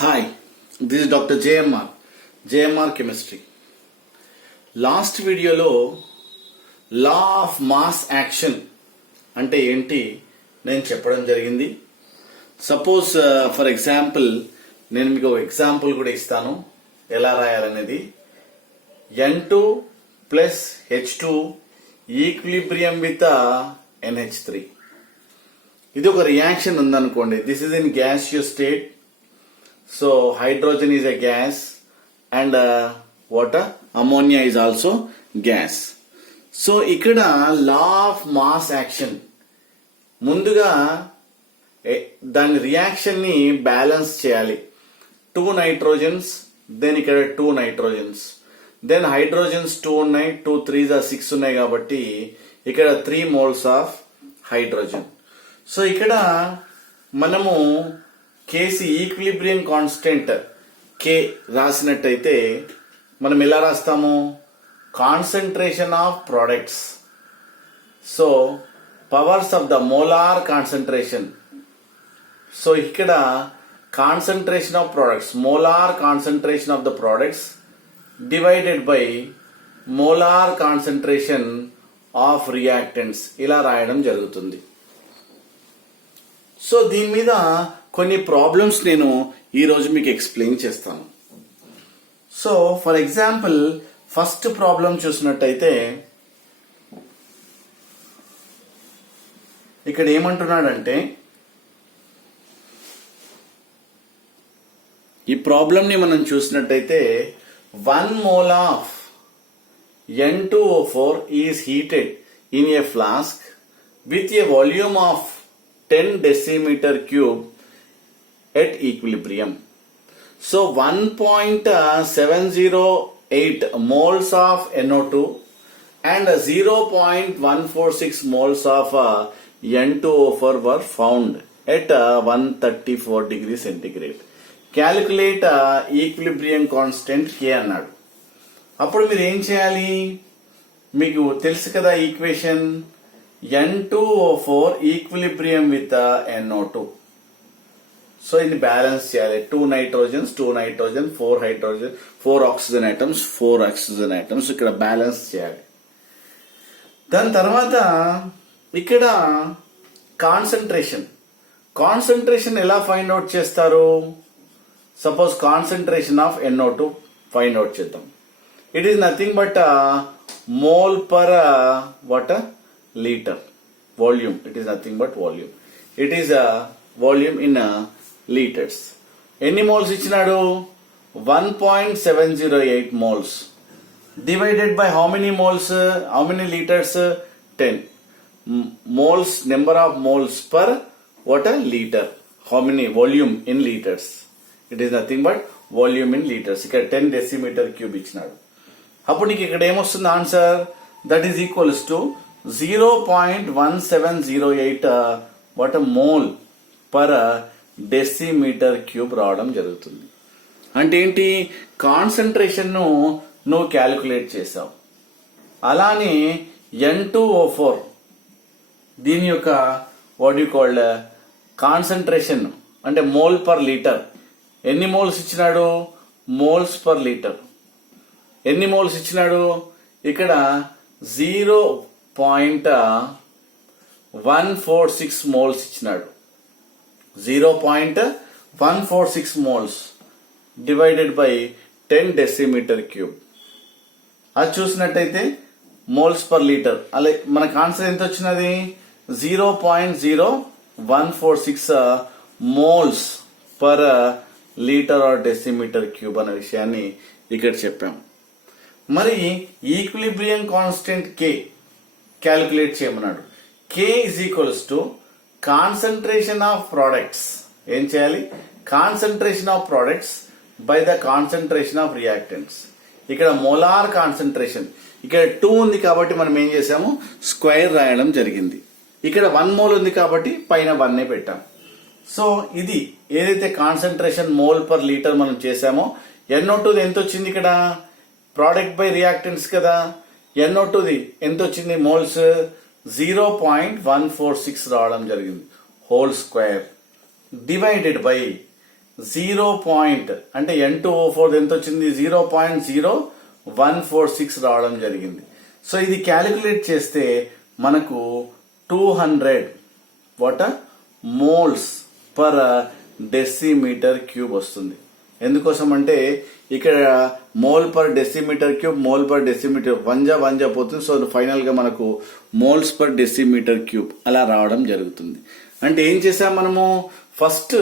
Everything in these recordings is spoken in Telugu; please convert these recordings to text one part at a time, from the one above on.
Hi, this is Dr. JMR Chemistry. Last వీడియోలో లా ఆఫ్ మాస్ యాక్షన్ అంటే ఏంటి నేను చెప్పడం జరిగింది. సపోజ్ ఫర్ ఎగ్జాంపుల్ నేను మీకు ఎగ్జాంపుల్ కూడా ఇస్తాను ఎలా రాయాలనేది. N2 plus H2 equilibrium with NH3. ఇది ఒక రియాక్షన్ ఉందనుకోండి. This is in gaseous state. So hydrogen is a gas and water, ammonia is also gas. So ఇక్కడ law of mass action ముందుగా దాని రియాక్షన్ ని బ్యాలెన్స్ చేయాలి. 2 నైట్రోజన్స్, దెన్ ఇక్కడ 2 నైట్రోజన్స్, దెన్ హైడ్రోజన్స్ 2 ఉన్నాయి, 2 3s 6 ఉన్నాయి కాబట్టి ఇక్కడ 3 moles ఆఫ్ హైడ్రోజన్. సో ఇక్కడ మనము కేసి ఈక్విలిబ్రియం కాన్స్టెంట్ కే రాసినట్టయితే మనం ఎలా రాస్తాము? Concentration of products. So powers of the molar concentration. So ఇక్కడ concentration of products, molar concentration of the products divided by molar concentration of reactants ఇలా రాయడం జరుగుతుంది. సో దీని మీద కొన్ని ప్రాబ్లమ్స్ నేను ఈరోజు మీకు ఎక్స్ప్లెయిన్ చేస్తాను. So for example first problem చూసినట్టయితే ఇక్కడ ఏమంటున్నాడంటే, ఈ ప్రాబ్లంని మనం చూసినట్టయితే 1 mole of N2O4 is heated in a flask with a volume of 10 decimeter cube at equilibrium. So 1.708 moles of NO2 and 0.146 moles of N2O4 were found at 134 degrees centigrade. Calculate equilibrium constant K అన్నాడు. అప్పుడు మీరు ఏం చేయాలి? మీకు తెలుసు కదా equation. N2O4 equilibrium with NO2. So ఇది బ్యాలెన్స్ చేయాలి. 2 nitrogens, 2 nitrogen, 4 hydrogen, 4 oxygen atoms, 4 oxygen atoms ఇక్కడ బ్యాలెన్స్ చేయాలి. దాని తర్వాత ఇక్కడ కాన్సన్ట్రేషన్ ఎలా ఫైండ్ అవుట్ చేస్తారు? Suppose concentration of NO2 find out చేద్దాం. It is nothing but mole per liter. Volume. It is nothing but volume. It is a volume in liters. ఎన్ని మోల్స్ ఇచ్చినాడు? 1.708 moles divided by how many moles? How many liters? 10 moles. Number of moles per liter. How many? Volume in liters. It is nothing but volume in liters. ఇక్కడ 10 decimeter cube ఇచ్చినాడు. అప్పుడు నీకు ఇక్కడ ఏమొస్తుంది answer? That is equals to 0.1708 mole per decimetre cube రావడం జరుగుతుంది. అంటే ఏంటి? కాన్సన్ట్రేషన్ ను నువ్వు క్యాలిక్యులేట్ చేసావు. అలానే N2O4 దీని యొక్క వాట్ యు కాల్డ్ కాన్సన్ట్రేషన్ అంటే మోల్ పర్ లీటర్. ఎన్ని మోల్స్ ఇచ్చినాడు? Moles per litre. ఎన్ని మోల్స్ ఇచ్చినాడు? ఇక్కడ 0.146 మోల్స్ ఇచ్చినాడు. 0.146 moles divided by 10 decimetre cube. అది చూసినట్టయితే మోల్స్ పర్ లీటర్. అలా మనకు ఆన్సర్ ఎంత వచ్చినది? 0.0146 moles per litre or decimetre cube అనే విషయాన్ని ఇక్కడ చెప్పాం. మరి ఈక్విలిబ్రియం కాన్స్టెంట్ K క్యాలిక్యులేట్ చేయమన్నాడు. K is equals to concentration of products. ఏం చేయాలి? Concentration of products by the concentration of reactants. ఇక్కడ మోలార్ కాన్సన్ట్రేషన్, ఇక్కడ 2 ఉంది కాబట్టి మనం ఏం చేసాము? స్క్వేర్ రాయడం జరిగింది. ఇక్కడ 1 మోల్ ఉంది కాబట్టి పైన 1 పెట్టాం. సో ఇది ఏదైతే కాన్సన్ట్రేషన్ మోల్ పర్ లీటర్ మనం చేసామో NO2 ఎంత వచ్చింది? ఇక్కడ ప్రోడక్ట్ బై రియాక్టెంట్స్ కదా. NO2 ఎంత వచ్చింది? మోల్స్ 0.146 రావడం జరిగింది. హోల్ స్క్వేర్ డివైడెడ్ బై అంటే N2O4 ఎంత వచ్చింది 0.0146 రావడం జరిగింది. సో ఇది క్యాలిక్యులేట్ చేస్తే మనకు 200 మోల్స్ పర్ డెసిమీటర్ క్యూబ్ వస్తుంది. ఎందుకోసం అంటే ఇక్కడ mole per decimetre cube, mole per decimetre వంజ పోతుంది. సో ఫైనల్ గా మనకు మోల్స్ పర్ డెసిమీటర్ క్యూబ్ అలా రావడం జరుగుతుంది. అంటే ఏం చేసాం మనము, ఫస్ట్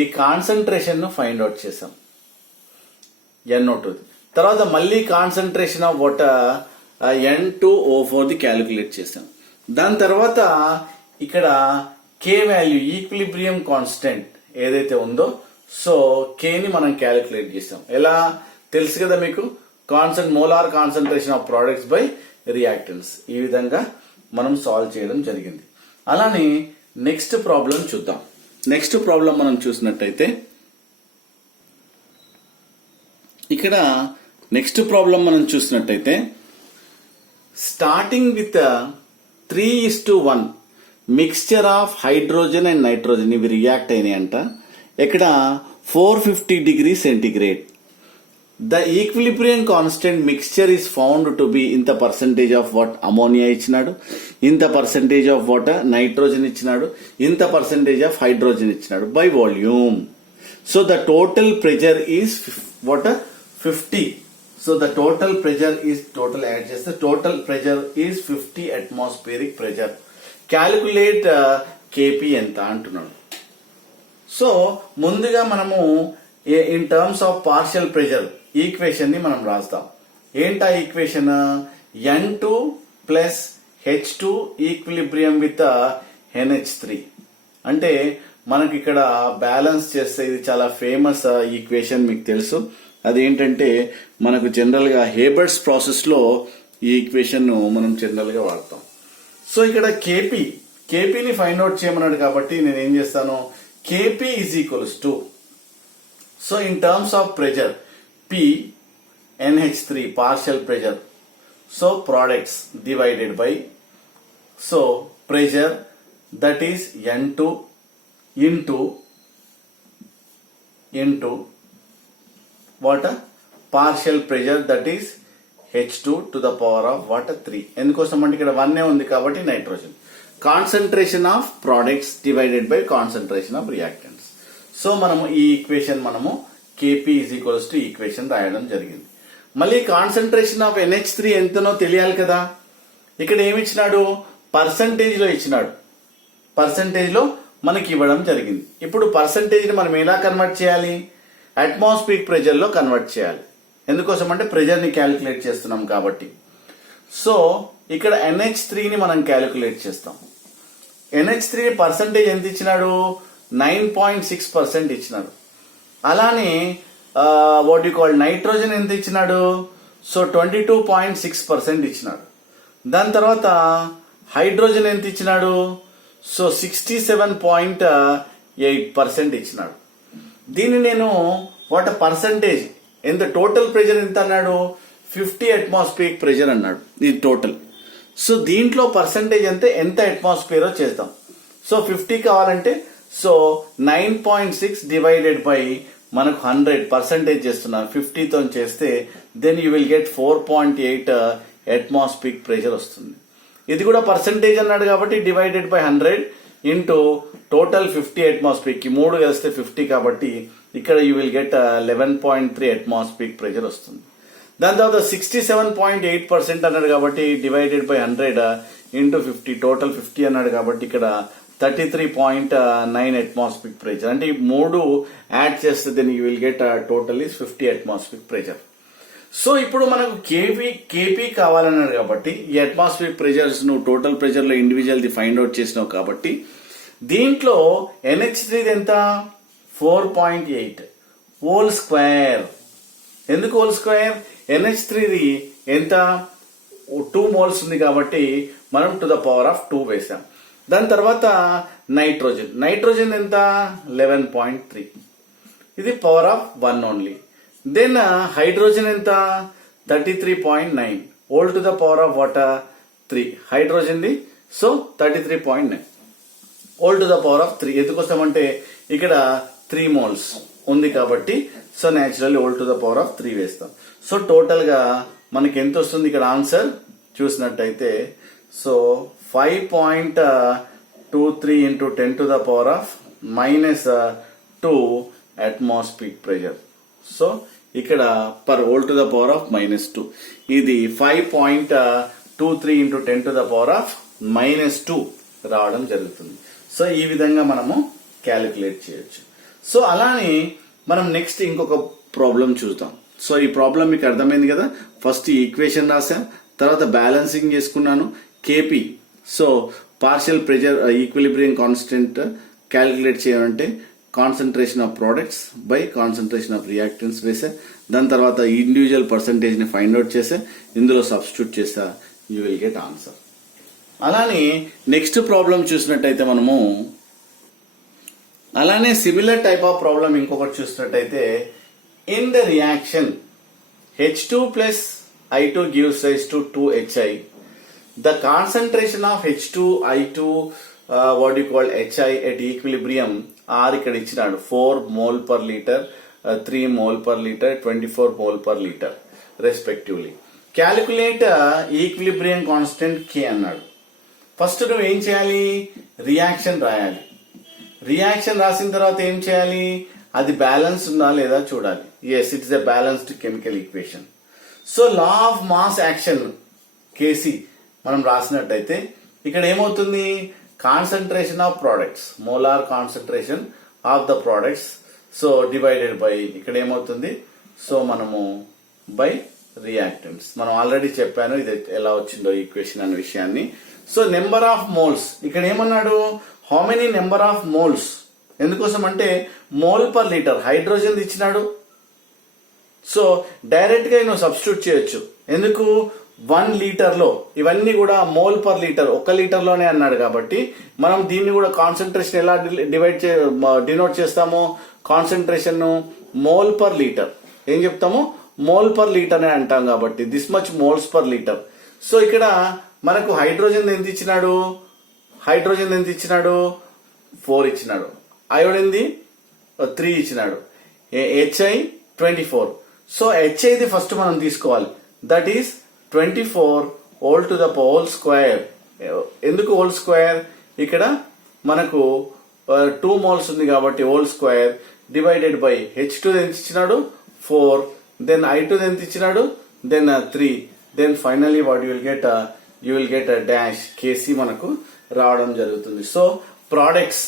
ఈ కాన్సన్ట్రేషన్ ను ఫైండ్ అవుట్ చేసాం NO2, తర్వాత మళ్ళీ concentration of water N2O4 the calculate చేసాం. దాని తర్వాత ఇక్కడ K వాల్యూ ఈక్విలిబ్రియం కాన్స్టెంట్ ఏదైతే ఉందో సో K ని మనం క్యాలిక్యులేట్ చేసాం. ఎలా తెలుసు కదా మీకు, molar concentration of products by reactance. ఈ విధంగా మనం సాల్వ్ చేయడం జరిగింది. అలానే నెక్స్ట్ ప్రాబ్లం చూద్దాం. నెక్స్ట్ ప్రాబ్లం మనం చూసినట్టయితే ఇక్కడ నెక్స్ట్ ప్రాబ్లం మనం చూసినట్టయితే starting with 3:1 mixture of hydrogen and nitrogen ఇవి రియాక్ట్ అయినాయంట. ఇక్కడ 450 degree centigrade. The equilibrium constant mixture is found to be ఇంత పర్సెంటేజ్ ఆఫ్ వాట్ అమోనియా ఇచ్చినాడు, ఇంత పర్సెంటేజ్ ఆఫ్ వాట్ నైట్రోజన్ ఇచ్చినాడు, ఇంత పర్సెంటేజ్ ఆఫ్ హైడ్రోజన్ ఇచ్చినాడు by volume. So the total pressure is what 50. So the total pressure is add చేస్తే total pressure is 50 atmospheric pressure. Calculate KP ఎంత అంటున్నాడు. సో ముందుగా మనము in terms of partial pressure equation ని మనం రాస్తాం. ఏంటా equation, N2 plus H2 equilibrium with NH3. అంటే మనకి ఇక్కడ బ్యాలెన్స్ చేస్తే ఇది చాలా ఫేమస్ ఈక్వేషన్ మీకు తెలుసు. అదేంటంటే మనకు జనరల్ గా హేబర్ట్స్ ప్రాసెస్ లో ఈ ఈక్వేషన్ మనం జనరల్ గా వాడతాం. సో ఇక్కడ కేపీని ఫైండ్ అవుట్ చేయమన్నాడు కాబట్టి నేను ఏం చేస్తాను, KP is equals to, so in terms of pressure P NH3 partial pressure, so products divided by, so pressure that is N2 into what partial pressure that is H2 to the power of what 3. ఎందుకోసం అంటే ఇక్కడ 1 ఉంది కాబట్టి nitrogen. Concentration of products divided by concentration of reactants. So మనము ఈ ఈక్వేషన్ మనము KP is equals to equation రాయడం జరిగింది. మళ్ళీ కాన్సన్ట్రేషన్ ఆఫ్ NH3 ఎంతనో తెలియాలి కదా. ఇక్కడ ఏమి ఇచ్చినాడు, పర్సంటేజ్ లో ఇచ్చినాడు. పర్సంటేజ్ లో మనకి ఇవ్వడం జరిగింది. ఇప్పుడు పర్సంటేజ్ ని మనం ఎలా కన్వర్ట్ చేయాలి, అట్మాస్ఫియరిక్ ప్రెజర్ లో కన్వర్ట్ చేయాలి. ఎందుకోసం అంటే ప్రెజర్ ని క్యాలిక్యులేట్ చేస్తున్నాం కాబట్టి. సో ఇక్కడ NH3 ని మనం క్యాలిక్యులేట్ చేస్తాం. NH3 పర్సంటేజ్ ఎంత ఇచ్చినాడు, 9.6% ఇచ్చినాడు. అలానే వాట్ యు కాల్ నైట్రోజన్ ఎంత ఇచ్చినాడు, సో 22.6% ఇచ్చినాడు. దాని తర్వాత హైడ్రోజన్ ఎంత ఇచ్చినాడు, సో 67.8% ఇచ్చినాడు. దీన్ని నేను వాట్ పర్సంటేజ్ ఎంత, టోటల్ ప్రెజర్ ఎంత అన్నాడు, 50 అట్మాస్ఫియరిక్ ప్రెజర్ అన్నాడు. ఇది టోటల్. సో దీంట్లో పర్సంటేజ్ ఎంత అట్మాస్ఫియర్ చేద్దాం. సో 50 కావాలంటే సో 9.6 డివైడెడ్ బై మనకు 100% చేస్తున్నాం 50తో చేస్తే then you will get 4.8 atmospheric pressure వస్తుంది. ఇది కూడా పర్సంటేజ్ అన్నాడు కాబట్టి divided by 100 into total 50 atmosphere కి 3 కలిస్తే 50 కాబట్టి ఇక్కడ you will get 11.3 atmospheric pressure వస్తుంది. దాని తర్వాత 67.8% అన్నాడు కాబట్టి డివైడెడ్ బై 100 ఇంటూ 50 టోటల్ 50 అన్నాడు కాబట్టి ఇక్కడ 33.9 అట్మాస్ఫియరిక్ ప్రెజర్. అంటే ఈ 3 యాడ్ చేస్తే then you will get total is 50 atmospheric pressure. So ఇప్పుడు మనకు కేపీ కావాలన్నాడు కాబట్టి ఈ అట్మాస్ఫియరిక్ ప్రెజర్స్ నువ్వు టోటల్ ప్రెజర్ లో ఇండివిజువల్ ది ఫైండ్ అవుట్ చేసినావు కాబట్టి దీంట్లో NH3 ఎంత 4.8 హోల్ స్క్వేర్. ఎందుకు హోల్ స్క్వేర్, NH3 ఎంత 2 మోల్స్ ఉంది కాబట్టి మనం టు ద పవర్ ఆఫ్ 2 వేసాం. దాని తర్వాత నైట్రోజన్ ఎంత 11.3, ఇది power of 1 only. Then hydrogen ఎంత 33.9 whole to the power of what 3 hydrogen the, so 33.9 whole to the power of 3. ఎందుకోసం అంటే ఇక్కడ 3 మోల్స్ ఉంది కాబట్టి so naturally whole to the power of 3 వేస్తాం. సో టోటల్ గా మనకి ఎంత వస్తుంది ఇక్కడ ఆన్సర్ చూసినట్టయితే so 5.23 into 10 to the power of -2 atmospheric pressure. So ఇక్కడ per whole to the power of -2 ఇది 5.23 into 10 to the power of -2 రావడం జరుగుతుంది. సో ఈ విధంగా మనము క్యాలిక్యులేట్ చేయొచ్చు. సో అలానే మనం నెక్స్ట్ ఇంకొక ప్రాబ్లం చూద్దాం. సో ఈ ప్రాబ్లం మీకు అర్థమైంది కదా. ఫస్ట్ ఈక్వేషన్ రాసాం, తర్వాత బ్యాలెన్సింగ్ చేసుకున్నాను KP. So partial pressure equilibrium constant calculate చేయాలంటే concentration of products by concentration of reactants వేసా. దాని తర్వాత ఇండివిజువల్ పర్సంటేజ్ ని ఫైండ్ అవుట్ చేసా, ఇందులో సబ్స్టిట్యూట్ చేసా, యూ విల్ గెట్ ఆన్సర్. అలానే నెక్స్ట్ ప్రాబ్లం చూసినట్టయితే మనము అలానే సిమిలర్ టైప్ ఆఫ్ ప్రాబ్లం ఇంకొకటి చూసినట్టయితే in the reaction H2 plus I2 gives rise to 2HI. The concentration of H2I2 what you call HI at equilibrium R ఇక్కడ ఇచ్చినాడు 4 mole per liter, 3 mole per liter, 24 mole per liter respectively. Calculate equilibrium constant K అన్నాడు. ఫస్ట్ నువ్వు ఏం చేయాలి, రియాక్షన్ రాయాలి. రియాక్షన్ రాసిన తర్వాత ఏం చేయాలి, అది బ్యాలెన్స్ ఉందా లేదా చూడాలి. Yes, it's a balanced chemical equation. So law of mass action K C మనం రాసినట్టయితే ఇక్కడ ఏమవుతుంది, concentration of products, molar concentration of the products, so divided by ఇక్కడ ఏమవుతుంది, సో మనము బై రియాక్టెంట్స్. మనం ఆల్రెడీ చెప్పాను ఇది ఎలా వచ్చిందో ఈక్వేషన్ అనే విషయాన్ని. సో నెంబర్ ఆఫ్ మోల్స్ ఇక్కడ ఏమన్నాడు, how many number of moles, ఎందుకోసం అంటే మోల్ పర్ లీటర్ హైడ్రోజన్ ఇచ్చినాడు. సో డైరెక్ట్ గా నువ్వు సబ్స్టిట్యూట్ చేయొచ్చు. ఎందుకు, 1 లీటర్ లో ఇవన్నీ కూడా మోల్ పర్ లీటర్ 1 లీటర్ లోనే అన్నాడు కాబట్టి మనం దీన్ని కూడా కాన్సన్ట్రేషన్ ఎలా డినోట్ చేస్తాము, కాన్సన్ట్రేషన్ మోల్ పర్ లీటర్ ఏం చెప్తాము, మోల్ పర్ లీటర్ అని అంటాం కాబట్టి this much moles per litre. So ఇక్కడ మనకు హైడ్రోజన్ ఎంత ఇచ్చినాడు, 4 ఇచ్చినాడు, అయోడిన్ 3 ఇచ్చినాడు, HI 24. సో HI ఫస్ట్ మనం తీసుకోవాలి, that is 24 whole to the whole square. ఎందుకు హోల్ స్క్వేర్, ఇక్కడ మనకు 2 మోల్స్ ఉంది కాబట్టి whole square divided by H2 ఎంత ఇచ్చినాడు 4, దెన్ I2 ఎంత ఇచ్చినాడు, then 3, then finally what you will get dash K C మనకు రావడం జరుగుతుంది. So products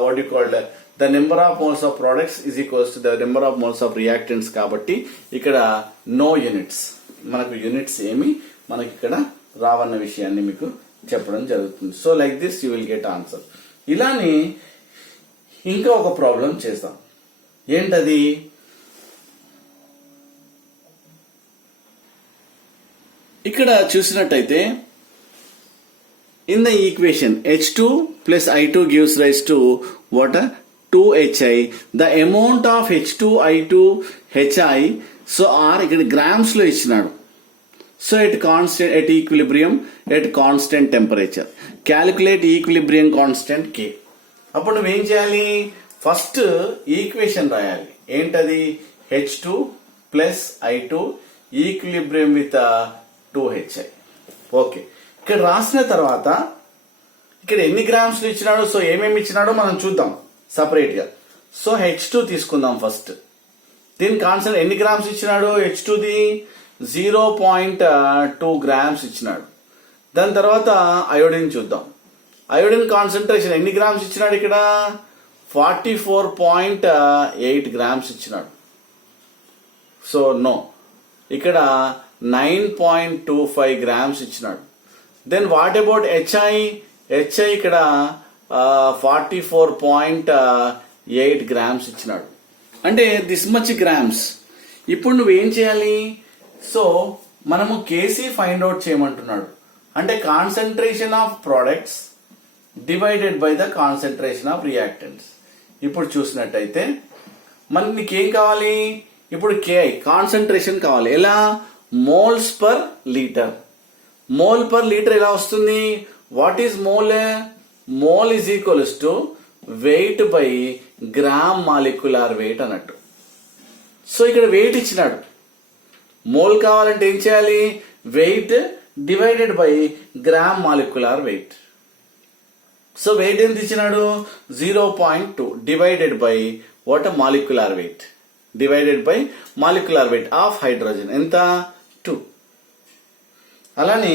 what you called the number of moles of products is equals to the number of moles of reactants కాబట్టి ఇక్కడ నో యూనిట్స్, మనకు యూనిట్స్ ఏమి మనకి ఇక్కడ రావన్న విషయాన్ని మీకు చెప్పడం జరుగుతుంది. So like this you will get answer. ఇలానే ఇంకా ఒక ప్రాబ్లం చేద్దాం. ఏంటది, ఇక్కడ చూసినట్టయితే in the equation H2 plus I2 gives rise to what, 2HI. The amount of H2 I2 HI, so R ఇక్కడ గ్రామ్స్ లో ఇచ్చినాడు. So at equilibrium at constant temperature calculate equilibrium constant K. అప్పుడు నువ్వేం చేయాలి, ఫస్ట్ ఈక్వేషన్ రాయాలి. ఏంటది, H2 plus I2 equilibrium with 2HI. Okay, ఇక్కడ రాసిన తర్వాత ఇక్కడ ఎన్ని గ్రామ్స్ ఇచ్చినాడో, సో ఏమేమి ఇచ్చినాడో మనం చూద్దాం సపరేట్ గా. సో H2 తీసుకుందాం ఫస్ట్. దీని కాన్సెప్ట్ ఎన్ని గ్రామ్స్ ఇచ్చినాడు, H2ది 0.2 గ్రామ్స్ ఇచ్చినాడు. దాని తర్వాత అయోడిన్ చూద్దాం. అయోడిన్ కాన్సన్ట్రేషన్ ఎన్ని గ్రామ్స్ ఇచ్చినాడు, ఇక్కడ 44.8 గ్రామ్స్ ఇచ్చినాడు. సో నో, ఇక్కడ 9.25 గ్రామ్స్ ఇచ్చినాడు. దెన్ వాట్ అబౌట్ HI ఇక్కడ 44.8 గ్రామ్స్ ఇచ్చినాడు. అంటే దిస్ మచ్ గ్రామ్స్. ఇప్పుడు నువ్వేం చేయాలి, సో మనము కేసీ ఫైండ్ అవుట్ చేయమంటున్నాడు. అంటే concentration of products divided by the concentration of reactants. ఇప్పుడు చూసినట్టయితే మనకి నీకేం కావాలి, ఇప్పుడు KI కాన్సన్ట్రేషన్ కావాలి. ఎలా, moles per litre. Mole per litre ఎలా వస్తుంది, what is mole, mole is equals to weight by gram molecular weight అన్నట్టు. సో ఇక్కడ వెయిట్ ఇచ్చినాడు, మోల్ కావాలంటే ఏం చేయాలి, weight divided by gram molecular weight. So weight ఎంత ఇచ్చినాడు, 0.2 divided by what molecular weight, divided by molecular weight of hydrogen ఎంత 2. అలానే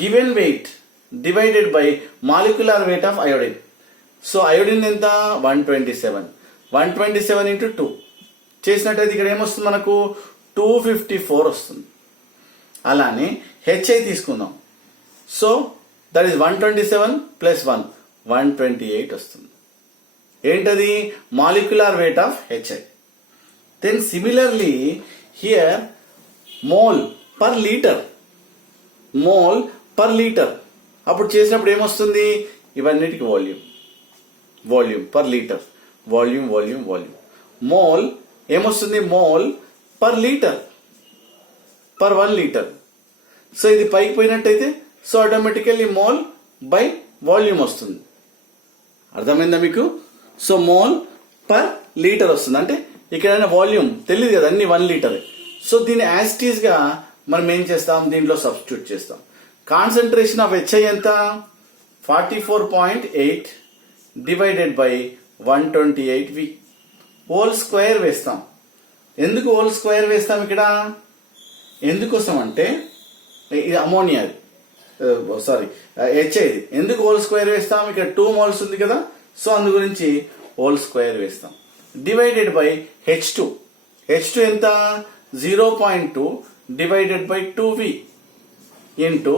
given weight divided by molecular weight of iodine. So iodine ఎంత 127 ఇంటూ 2 చేసినట్టయితే ఇక్కడ ఏమొస్తుంది మనకు 254 వస్తుంది. అలానే హెచ్ఐ తీసుకుందాం. సో దట్ ఈస్ 127 ప్లస్ 128 వస్తుంది. ఏంటది, molecular weight of HI. Then similarly here mole per litre, mole per litre అప్పుడు చేసినప్పుడు ఏమొస్తుంది, ఇవన్నిటికి volume per litre, volume. Mole ఏమొస్తుంది, mole per litre, per 1 litre. So ఇది పైకి పోయినట్టయితే so automatically mole by volume వస్తుంది. అర్థమైందా మీకు? సో మోల్ పర్ లీటర్ వస్తుంది. అంటే ఇక్కడ వాల్యూమ్ తెలియదు కదా, అన్ని 1 లీటరే. సో దీన్ని యాజ్ ఇట్ ఈజ్ గా మనం ఏం చేస్తాం, దీంట్లో సబ్స్టిట్యూట్ చేస్తాం. కాన్సన్ట్రేషన్ ఆఫ్ హెచ్ఐ ఎంత 44.8 divided by 128V whole square వేస్తాం. ఎందుకు హోల్ స్క్వేర్ వేస్తాం ఇక్కడ, ఎందుకోసం అంటే ఇది అమోనియా, హెచ్ఐది. ఎందుకు హోల్ స్క్వేర్ వేస్తాం, ఇక్కడ 2 మోల్స్ ఉంది కదా, సో అందు గురించి హోల్ స్క్వేర్ వేస్తాం. డివైడెడ్ బై H2 ఎంత 0.2 divided by 2V into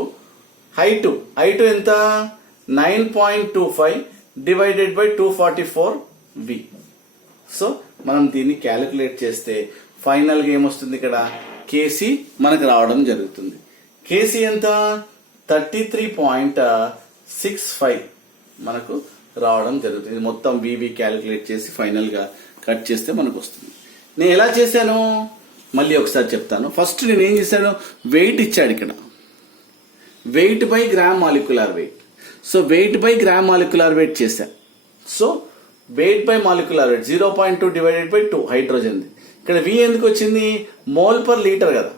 I2 ఎంత 9.25 డివైడెడ్ బై 244V. సో మనం దీన్ని క్యాలిక్యులేట్ చేస్తే ఫైనల్ గా ఏమొస్తుంది, ఇక్కడ కేసీ మనకు రావడం జరుగుతుంది. కేసీ ఎంత 33.65 మనకు రావడం జరుగుతుంది. ఇది మొత్తం వివి క్యాలిక్యులేట్ చేసి ఫైనల్ గా కట్ చేస్తే మనకు వస్తుంది. నేను ఎలా చేశాను మళ్ళీ ఒకసారి చెప్తాను. ఫస్ట్ నేను ఏం చేశాను, వెయిట్ ఇచ్చాడు ఇక్కడ, weight by gram molecular weight. So weight by gram molecular weight చేశాను. So weight by molecular weight 0.2 divided by 2 hydrogen. ఇక్కడ వి ఎందుకు వచ్చింది, మోల్ పర్ లీటర్ కదా.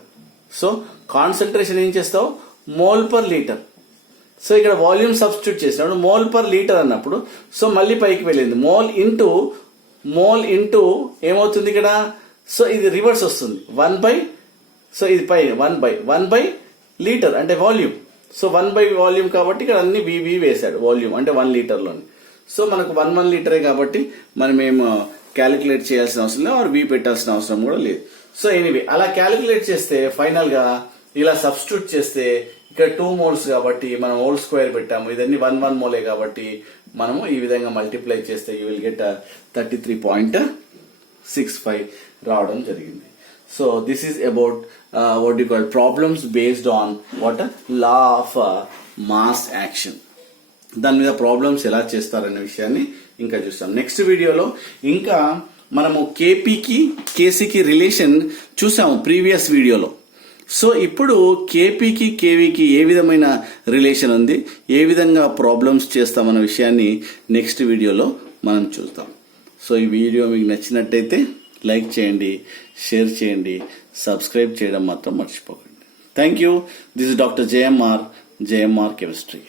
సో కాన్సన్ట్రేషన్ ఏం చేస్తావు, మోల్ పర్ లీటర్. సో ఇక్కడ వాల్యూమ్ సబ్స్టిట్యూట్ చేసినప్పుడు మోల్ పర్ లీటర్ అన్నప్పుడు సో మళ్ళీ పైకి వెళ్ళింది, మోల్ ఇంటూ ఏమవుతుంది ఇక్కడ, సో ఇది రివర్స్ వస్తుంది 1 బై, సో ఇది పై 1 బై లీటర్ అంటే వాల్యూమ్. సో 1 బై వాల్యూమ్ కాబట్టి ఇక్కడ అన్ని వివి వేశాడు, వాల్యూమ్ అంటే 1 లీటర్లోని. సో మనకు 1 లీటరే కాబట్టి మనం ఏం క్యాలిక్యులేట్ చేయాల్సిన అవసరం లేదు, వి పెట్టాల్సిన అవసరం కూడా లేదు. సో ఎనీవే అలా క్యాలిక్యులేట్ చేస్తే ఫైనల్ గా ఇలా సబ్స్టిట్యూట్ చేస్తే ఇక్కడ 2 మోల్స్ కాబట్టి మనం హోల్ స్క్వేర్ పెట్టాము, ఇదన్నీ 1 మోలే కాబట్టి మనము ఈ విధంగా మల్టిప్లై చేస్తే యూ విల్ గెట్ 33.65 రావడం జరిగింది. So this is about what you call problems based on what law of mass action. దాని మీద ప్రాబ్లమ్స్ ఎలా చేస్తారనే విషయాన్ని ఇంకా చూస్తాం నెక్స్ట్ వీడియోలో. ఇంకా మనము కేపీకి కేసీకి రిలేషన్ చూసాము ప్రీవియస్ వీడియోలో. సో ఇప్పుడు కేపీకి కేవీకి ఏ విధమైన రిలేషన్ ఉంది, ఏ విధంగా ప్రాబ్లమ్స్ చేస్తామన్న విషయాన్ని నెక్స్ట్ వీడియోలో మనం చూస్తాం. సో ఈ వీడియో మీకు నచ్చినట్టయితే లైక్ చేయండి, షేర్ చేయండి, సబ్స్క్రైబ్ చేయడం మాత్రం మర్చిపోకండి. Thank you. This is doctor JMR chemistry.